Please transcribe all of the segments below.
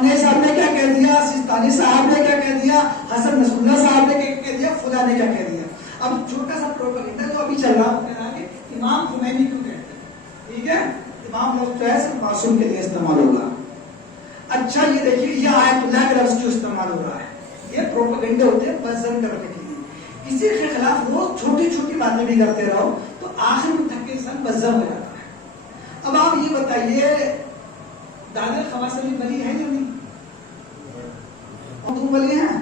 خامنہئی صاحب نے کیا کہہ دیا, سیستانی صاحب نے کیا کہہ دیا, حسن نصر اللہ صاحب نے کیا کہہ دیا, فلاں نے کیا کہہ دیا. اب چھوٹا سا پروپیگنڈا جو ابھی چل رہا ہے کہ امام خمینی کیوں کہتے ہیں, ٹھیک ہے, امام لفظ جو ہے صرف معصوم کے لیے استعمال ہوگا. اچھا یہ دیکھیے, یہ آیت اللہ کا لفظ کیوں استعمال ہو رہا ہے, یہ پروپیگنڈے ہوتے ہیں وزن کرنے کے لیے. اسی کے خلاف روز چھوٹی چھوٹی باتیں بھی کرتے رہو تو آخر میں تھک کے انسان وزن ہو جاتا ہے. اب آپ یہ بتائیے, دادا خواص علی ولی ہے یا نہیں؟ اور تم ولی ہیں؟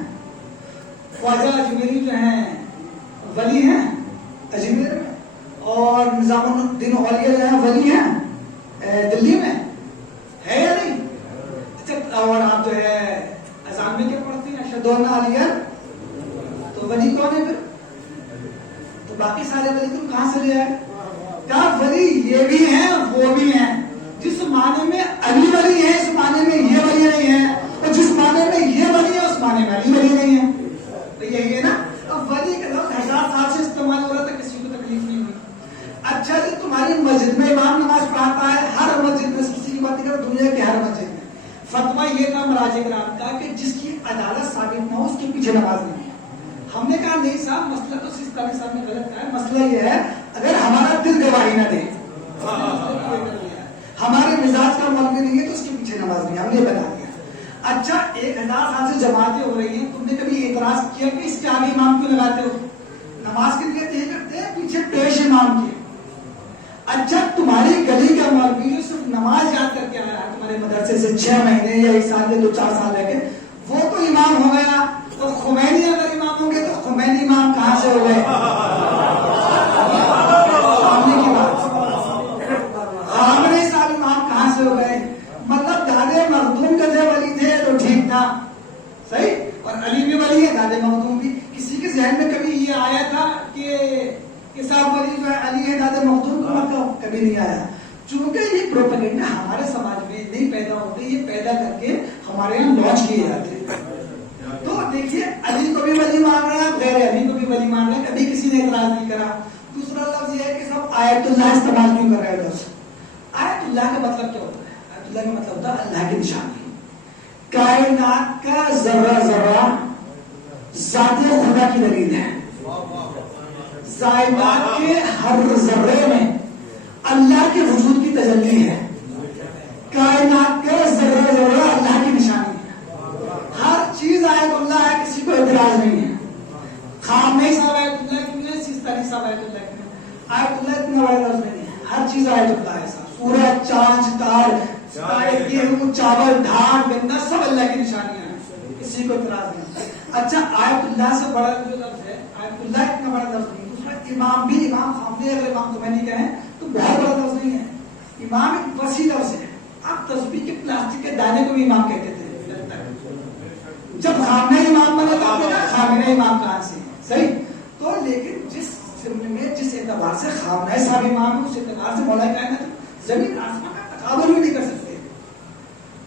خواجہ اجمیری جو ہیں ولی ہیں اجمیر میں, اور نظام الدین اولیاء جو ہیں ولی ہیں دلی میں, ہے یا نہیں؟ اچھا, اور آپ جو ہے اذان میں کیا پڑھتے ہیں, اشہد ان لا الہ الا اللہ, تو ولی کون ہے پھر؟ تو باقی سارے ولی تم کہاں سے لے آئے؟ کیا ولی یہ بھی ہیں وہ بھی ہیں. جس معنی میں علی ولی ہے اس معنی میں یہ ولی نہیں ہے, اور جس معنی میں یہ ولی ہے اس معنی میں علی ولی نہیں ہے. تو یہی ہے نا. اب ولی کا لفظ 1000 سال سے استعمال ہو رہا تھا, کسی کو تکلیف نہیں ہوئی. اچھا جی, تمہاری مسجد میں امام نماز پڑھاتا ہے, ہر مسجد میں, کسی کی بات نہیں کرو, دنیا کی ہر مسجد میں فتویٰ یہ تھا مراجع کرام کا کہ جس کی عدالت ثابت نہ ہو اس کے پیچھے نماز نہیں ہے. ہم نے کہا نہیں صاحب, مسئلہ تو سیستانی صاحب نے غلط کہا ہے. مسئلہ یہ ہے اگر ہمارا دل گواہی نہ دے, ہمارے مزاج کا مولوی نہیں ہے تو اس کے پیچھے نماز نہیں, ہم نے بتا دیا. اچھا, 1000 سال سے جماعتیں ہو رہی ہیں, تم نے کبھی اعتراض کیا کہ اس کے آگے امام کیوں لگاتے ہو؟ نماز کے لیے یہ کرتے ہیں, پیچھے پیش امام کے. اچھا, تمہاری گلی کا مولوی جو صرف نماز یاد کر کے آیا ہے تمہارے مدرسے سے 6 مہینے یا 1 سال یا 2-4 سال رہ کے, وہ تو امام ہو گیا. تو خمینی اگر امام ہوں گے تو خمینی امام کہاں سے ہو گئے؟ سامنے کی بات, خامنہئی صاحب امام کہاں سے ہو گئے؟ مطلب دادے مخدوم کا جو ولی تھے تو ٹھیک تھا, صحیح, اور علی بھی ولی ہے, دادے مخدوم بھی. کسی کے ذہن میں کبھی یہ آیا تھا کہ صاحب ولی جو ہے علی ہے, دادے مخدوم کو مطلب کبھی نہیں آیا. چونکہ یہ پروپیگنڈا ہمارے سماج میں نہیں پیدا ہوتے, یہ پیدا کر کے ہمارے یہاں لانچ کیے جاتے ہیں. تو دیکھیے, علی کو بھی ولی مان رہے ہیں, غیر علی کو بھی ولی مان رہے ہیں, کبھی کسی نے اعتراض نہیں کرا. دوسرا لفظ یہ ہے کہ سب آیت اللہ استعمال کیوں کر رہے ہیں لفظ؟ آیت اللہ کا مطلب کیا ہوتا ہے؟ آیت اللہ کا مطلب ہوتا ہے اللہ کی نشانی. کائنات کا ذرہ ذرہ ذات خدا کی دلیل ہے. کائنات کے ہر ذرے میں اللہ کے وجود کی تجلی ہے. کائنات کا ذرہ ذرہ اللہ کی نشانی ہے. ہر چیز آیت اللہ ہے, کسی کو اعتراض نہیں ہے. خامنہئی صاحب آیت اللہ کیوں ہے, سیستانی صاحب آیت اللہ کیوں ہے؟ آیت اللہ اتنا بڑا لفظ نہیں ہے, ہر چیز آیت اللہ ہے صاحب. سورج, چاند, ستارے, گیہوں, چاول, دھان, گنا, سب اللہ کی نشانیاں ہیں, کسی کو اعتراض نہیں. اچھا, آیت اللہ سے بڑا جو لفظ ہے, آیت اللہ اتنا بڑا لفظ نہیں. دوسرا, امام بھی, امام خامنہئی اگر امام خمینی کہیں تو بہت بڑا لفظ نہیں ہے. امام ایک وسیع لفظ ہے. آپ تسبیح کے پلاسٹک کے دانے کو بھی امام کہتے تھے. جب خامنہئی امام بنا تو آپ نے کہا خامنہئی امام کہاں سے, صحیح. تو لیکن جس سمت میں جس اعتبار سے خامنہئی صاحب امام ہے, اس اعتبار سے مولا کائنات زمین آسمان کا تقابل بھی نہیں کر سکتے.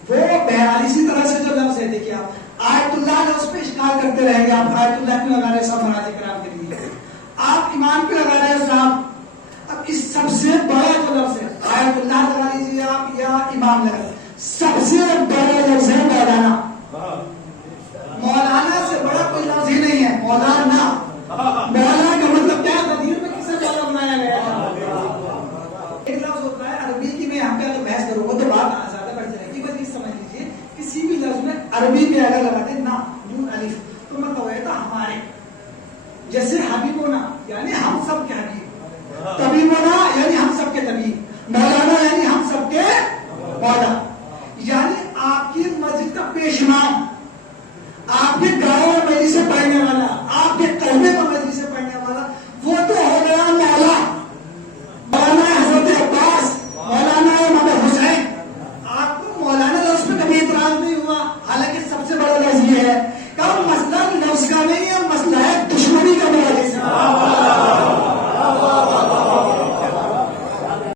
وہ بہرحال اسی طرح سے جو لفظ ہے, دیکھیے آپ آیت اللہ لفظ پہ اشکال کرتے رہیں گے. آپ آیت اللہ کیوں لگا رہے صاحب مراجع کرام کے لیے, آپ ایمان پہ لگا رہے صاحب. اب اس سب سے بڑا جو لفظ ہے آیت اللہ لگا لیجیے آپ یا امام لگا, سب سے بڑا لفظ ہے مولانا. مولانا سے بڑا کوئی لفظ ہی نہیں ہے. مولانا, مولانا کا مطلب کیا ہے؟ تدبیر میں کسے مولا بنایا گیا ہے؟ ایک لفظ ہوتا ہے عربی کی, میں یہاں پہ اگر بحث کروں گا تو بات زیادہ بڑھ جائے گی. بس یہ سمجھ لیجیے, کسی بھی لفظ میں عربی میں اگر لگاتے نا, نون, الف, تو مطلب ہوا تھا ہمارے. جیسے حبیبونا یعنی ہم سب کے حبیب, طبیبونا یعنی ہم سب کے طبیب, مولانا یعنی ہم سب کے مولا.